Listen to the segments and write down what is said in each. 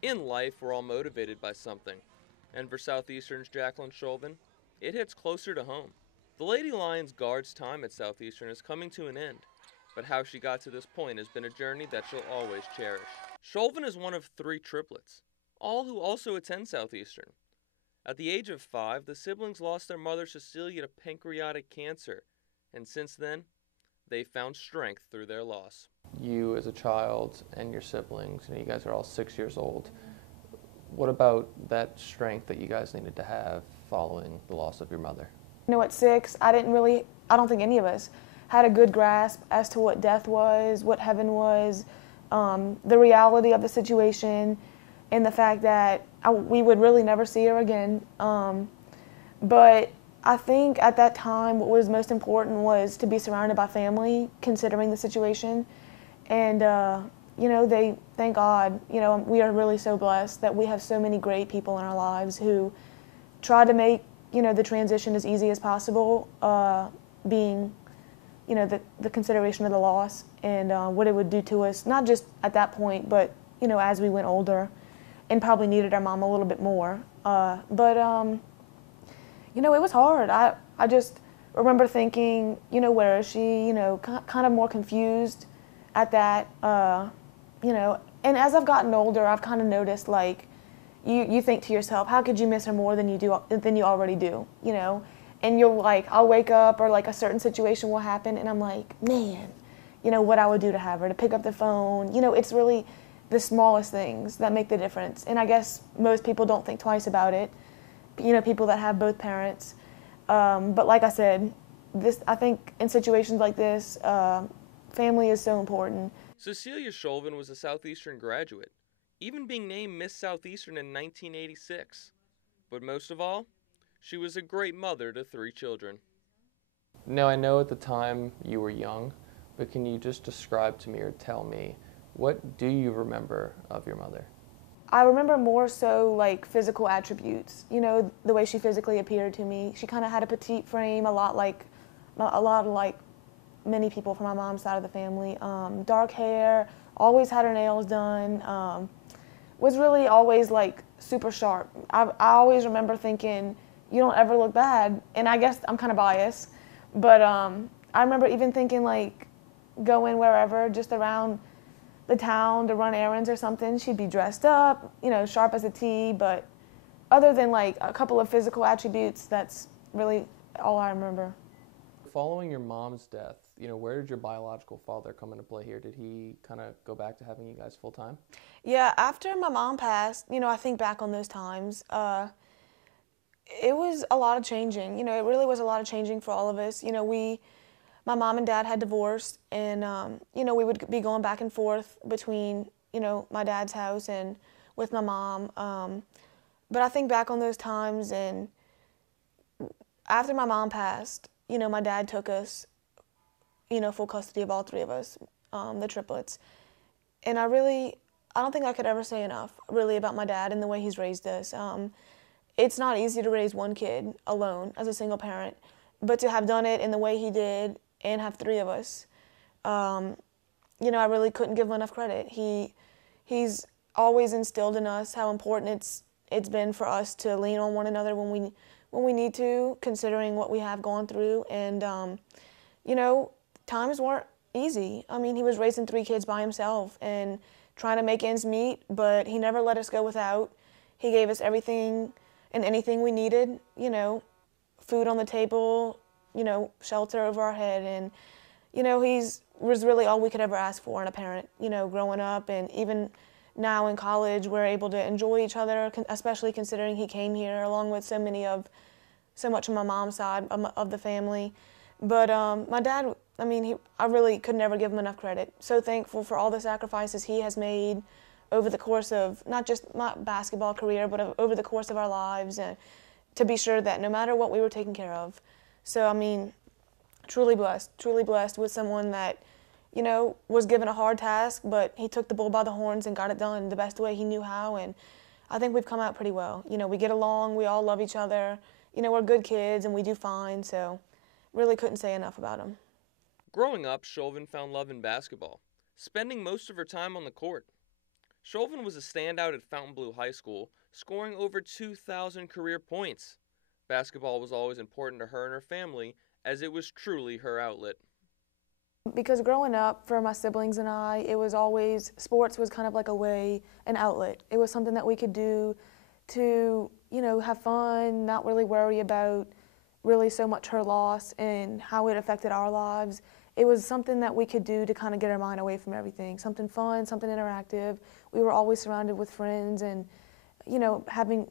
In life, we're all motivated by something, and for Southeastern's Jaclyn Scholvin, it hits closer to home. The Lady Lions guard's time at Southeastern is coming to an end, but how she got to this point has been a journey that she'll always cherish. Scholvin is one of three triplets, all who also attend Southeastern. At the age of 5, the siblings lost their mother Cecilia to pancreatic cancer, and since then, they found strength through their loss. You as a child and your siblings, you guys are all 6 years old. What about that strength that you guys needed to have following the loss of your mother? At 6, I don't think any of us had a good grasp as to what death was, what heaven was, the reality of the situation, and the fact that we would really never see her again. But I think at that time what was most important was to be surrounded by family, considering the situation. And, thank God, we are really so blessed that we have so many great people in our lives who try to make, the transition as easy as possible, being, the consideration of the loss and what it would do to us, not just at that point, but, as we went older and probably needed our mom a little bit more. It was hard. I just remember thinking, where is she, kind of more confused at that, and as I've gotten older, I've kind of noticed, like, you think to yourself, how could you miss her more than you already do, and you'll, like, I'll wake up or, like, a certain situation will happen and I'm like, man, what I would do to have her, to pick up the phone, it's really the smallest things that make the difference. And I guess most people don't think twice about it, people that have both parents, but like I said, I think in situations like this, family is so important. Cecilia Scholvin was a Southeastern graduate, even being named Miss Southeastern in 1986. But most of all, she was a great mother to 3 children. Now, I know at the time you were young, but can you just describe to me or tell me, what do you remember of your mother? I remember more so, like, physical attributes, the way she physically appeared to me. She kind of had a petite frame, a lot like many people from my mom's side of the family. Dark hair, always had her nails done, was really always, like, super sharp. I always remember thinking, you don't ever look bad, and I guess I'm kind of biased, but I remember even thinking, like, going wherever, just around the town to run errands or something, she'd be dressed up, sharp as a T, but other than, like, a couple of physical attributes, that's really all I remember. Following your mom's death, where did your biological father come into play here? Did he kind of go back to having you guys full time? Yeah, after my mom passed, I think back on those times, it was a lot of changing. It really was a lot of changing for all of us. My mom and dad had divorced, and, we would be going back and forth between, my dad's house and with my mom. But I think back on those times, and after my mom passed, my dad took us, full custody of all 3 of us, the triplets. And I don't think I could ever say enough, really, about my dad and the way he's raised us. It's not easy to raise one kid alone as a single parent, but to have done it in the way he did and have 3 of us, I really couldn't give him enough credit. He's always instilled in us how important it's been for us to lean on one another when we need to, considering what we have gone through. And, times weren't easy. I mean, he was raising 3 kids by himself and trying to make ends meet, but he never let us go without. He gave us everything and anything we needed, food on the table, shelter over our head. And, was really all we could ever ask for in a parent, growing up. And even now in college, we're able to enjoy each other, especially considering he came here along with so much of my mom's side of the family. But my dad, I really could never give him enough credit. So thankful for all the sacrifices he has made over the course of not just my basketball career, but over the course of our lives, and to be sure that no matter what, we were taken care of. So, truly blessed with someone that, was given a hard task, but he took the bull by the horns and got it done the best way he knew how. And I think we've come out pretty well. We get along, we all love each other, we're good kids and we do fine. So really couldn't say enough about him. Growing up, Scholvin found love in basketball, spending most of her time on the court. Scholvin was a standout at Fontainebleau High School, scoring over 2,000 career points. Basketball was always important to her and her family, as it was truly her outlet. Because growing up, for my siblings and I, it was always, sports was kind of like a way, an outlet. It was something that we could do to, have fun, not really worry about really so much her loss and how it affected our lives. It was something that we could do to kind of get our mind away from everything, something fun, something interactive. We were always surrounded with friends and, having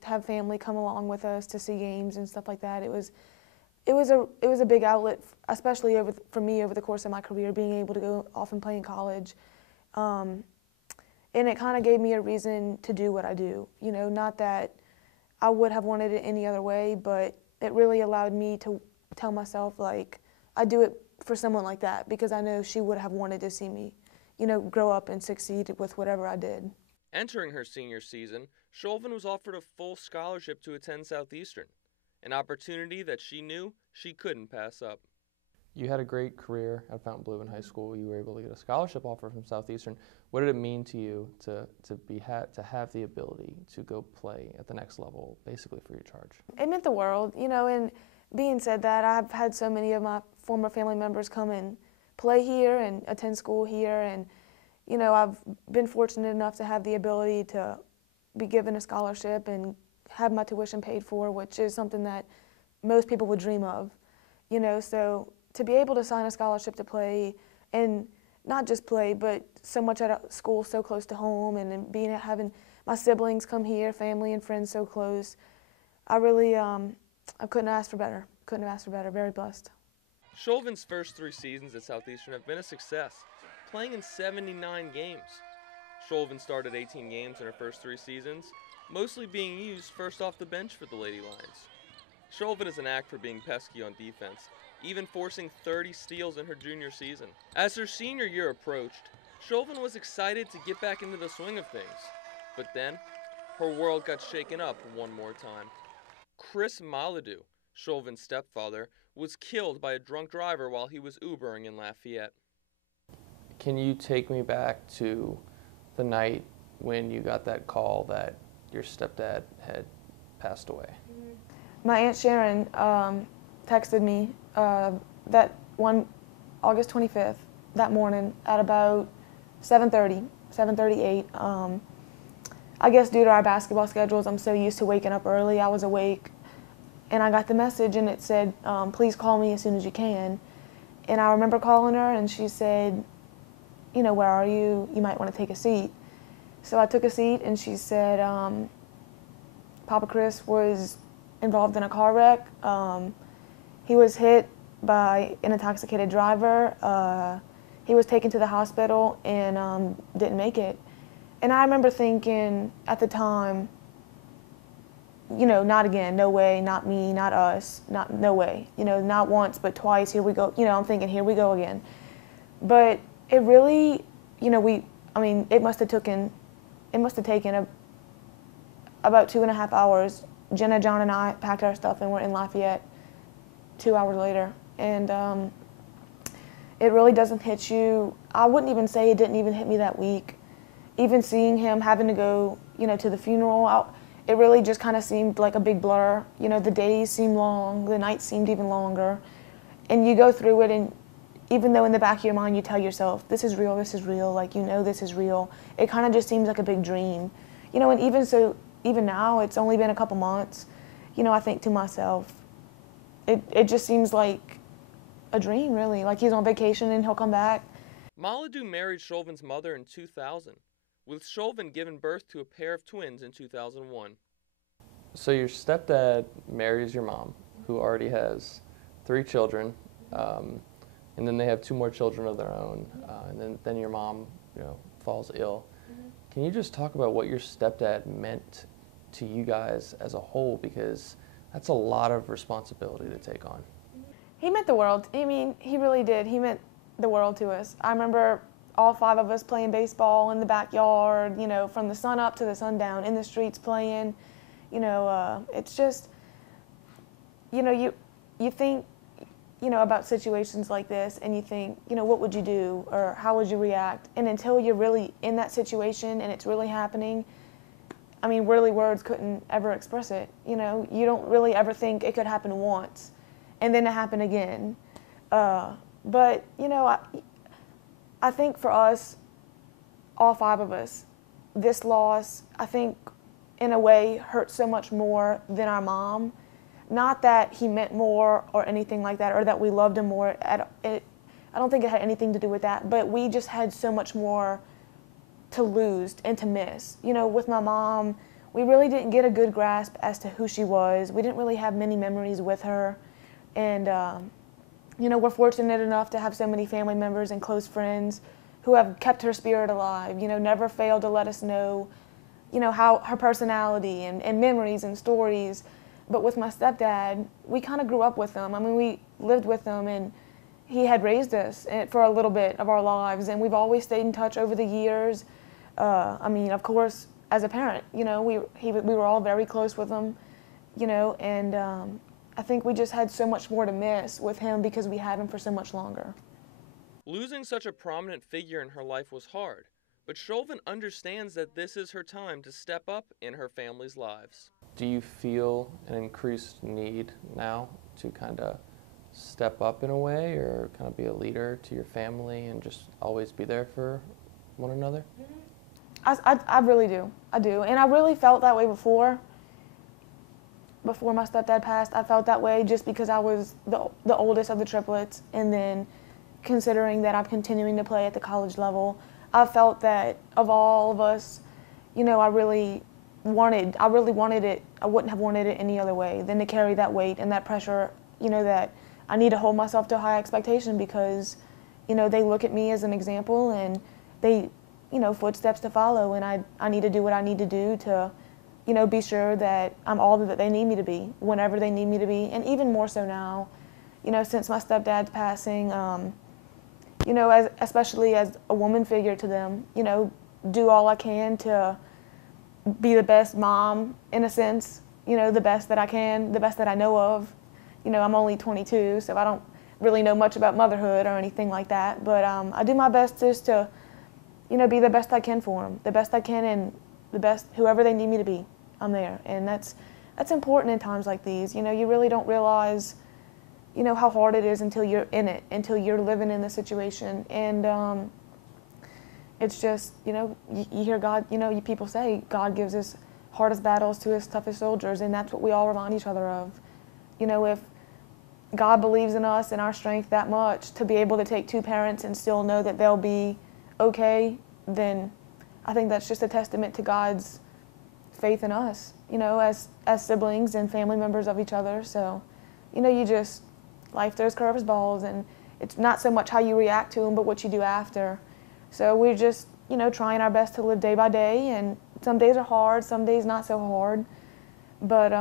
to have family come along with us to see games and stuff like that. It was a big outlet, especially for me over the course of my career, being able to go off and play in college. And it kind of gave me a reason to do what I do. Not that I would have wanted it any other way, but it really allowed me to tell myself, like, I do it for someone like that because I know she would have wanted to see me, grow up and succeed with whatever I did. Entering her senior season, Scholvin was offered a full scholarship to attend Southeastern, an opportunity that she knew she couldn't pass up. You had a great career at Fontainebleau in high school. You were able to get a scholarship offer from Southeastern. What did it mean to you to have the ability to go play at the next level, basically free of charge? It meant the world, and being said that, I've had so many of my former family members come and play here and attend school here, and I've been fortunate enough to have the ability to be given a scholarship and have my tuition paid for, which is something that most people would dream of, so to be able to sign a scholarship to play, and not just play, but so much at a school so close to home, and having my siblings come here, family and friends so close, I really, I couldn't ask for better. Very blessed. Scholvin's first 3 seasons at Southeastern have been a success, playing in 79 games. Scholvin started 18 games in her first 3 seasons, mostly being used first off the bench for the Lady Lions. Scholvin is an act for being pesky on defense, even forcing 30 steals in her junior season. As her senior year approached, Scholvin was excited to get back into the swing of things, but then her world got shaken up one more time. Chris Maladu, Scholvin's stepfather, was killed by a drunk driver while he was Ubering in Lafayette. Can you take me back to the night when you got that call that your stepdad had passed away? My Aunt Sharon texted me that one August 25th, that morning at about 7:38. I guess due to our basketball schedules, I'm so used to waking up early. I was awake, and I got the message, and it said, please call me as soon as you can. And I remember calling her, and she said, where are you? You might want to take a seat. So I took a seat, and she said, Papa Chris was involved in a car wreck. He was hit by an intoxicated driver. He was taken to the hospital and didn't make it. And I remember thinking at the time, not again, no way, not me, not us, no way. Not once, but twice, here we go. I'm thinking, here we go again. But it really, it must have taken about 2.5 hours. Jenna, John, and I packed our stuff and were in Lafayette 2 hours later. And it really doesn't hit you. I wouldn't even say it didn't even hit me that week. Even seeing him, having to go, to the funeral, it really just kind of seemed like a big blur. The days seemed long, the nights seemed even longer. And you go through it, and even though in the back of your mind you tell yourself, this is real, like, this is real, it kind of just seems like a big dream. And even now, it's only been a couple months, I think to myself, it just seems like a dream, really. Like he's on vacation and he'll come back. Maladu married Scholvin's mother in 2000, with Scholvin giving birth to a pair of twins in 2001. So your stepdad marries your mom, who already has 3 children, and then they have 2 more children of their own, and then your mom, falls ill. Can you just talk about what your stepdad meant to you guys as a whole, because that's a lot of responsibility to take on? He meant the world. He really did. He meant the world to us. I remember all 5 of us playing baseball in the backyard, from the sun up to the sundown, in the streets playing. It's just, you think, about situations like this, and you think, what would you do, or how would you react? And until you're really in that situation and it's really happening, I mean, really words couldn't ever express it. You don't really ever think it could happen once and then it happen again. But, I think for us, all 5 of us, this loss, I think, in a way, hurt so much more than our mom. Not that he meant more or anything like that, or that we loved him more. I don't think it had anything to do with that, but we just had so much more to lose and to miss. With my mom, we really didn't get a good grasp as to who she was. We didn't really have many memories with her. And, we're fortunate enough to have so many family members and close friends who have kept her spirit alive, never failed to let us know, how her personality and memories and stories. But with my stepdad, we kind of grew up with him. I mean, we lived with him, and he had raised us for a little bit of our lives, and we've always stayed in touch over the years. Of course, as a parent, we were all very close with him, and I think we just had so much more to miss with him because we had him for so much longer. Losing such a prominent figure in her life was hard, but Scholvin understands that this is her time to step up in her family's lives. Do you feel an increased need now to kind of step up in a way, or kind of be a leader to your family and just always be there for one another? I really do. I do. And I really felt that way before my stepdad passed. I felt that way just because I was the oldest of the triplets, and then considering that I'm continuing to play at the college level, I felt that of all of us, I really wanted it. I wouldn't have wanted it any other way than to carry that weight and that pressure, that I need to hold myself to a high expectation because, they look at me as an example, and they, footsteps to follow, and I need to do what I need to do to, be sure that I'm all that they need me to be whenever they need me to be, and even more so now, since my stepdad's passing, especially as a woman figure to them, do all I can to be the best mom, in a sense, the best that I can, the best that I know of. I'm only 22, so I don't really know much about motherhood or anything like that, but I do my best just to, be the best I can for them, the best I can, and the best, whoever they need me to be, I'm there. And that's important in times like these. You really don't realize, how hard it is until you're in it, until you're living in the situation. And it's just, you hear God, people say God gives his hardest battles to his toughest soldiers, and that's what we all remind each other of. If God believes in us and our strength that much to be able to take 2 parents and still know that they'll be okay, then I think that's just a testament to God's faith in us, as siblings and family members of each other. So, life throws curveballs, and it's not so much how you react to them, but what you do after. So we're just, trying our best to live day by day, and some days are hard, some days not so hard, but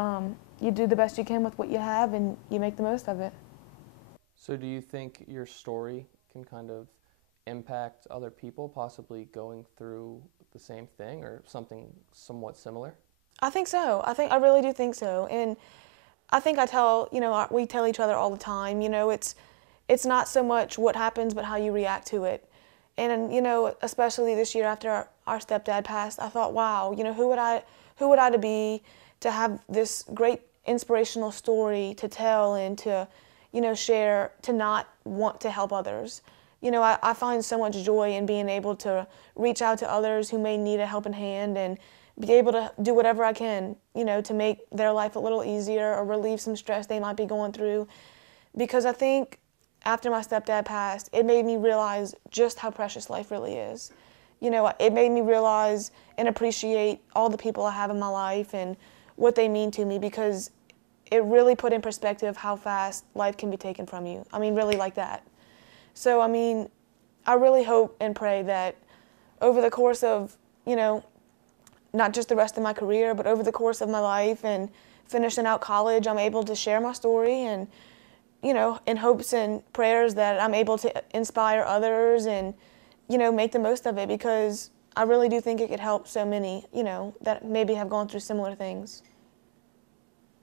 you do the best you can with what you have, and you make the most of it. So do you think your story can kind of impact other people possibly going through the same thing or something somewhat similar? I think so. I really do think so. And I think we tell each other all the time, it's not so much what happens, but how you react to it. And, especially this year after our stepdad passed, I thought, wow, who would I be to have this great inspirational story to tell and to, share, to not want to help others. I find so much joy in being able to reach out to others who may need a helping hand and be able to do whatever I can, to make their life a little easier or relieve some stress they might be going through. Because I think after my stepdad passed, it made me realize just how precious life really is. It made me realize and appreciate all the people I have in my life and what they mean to me, because it really put in perspective how fast life can be taken from you. Really like that. So, I really hope and pray that over the course of, not just the rest of my career, but over the course of my life and finishing out college, I'm able to share my story and, in hopes and prayers that I'm able to inspire others and, make the most of it, because I really do think it could help so many, that maybe have gone through similar things.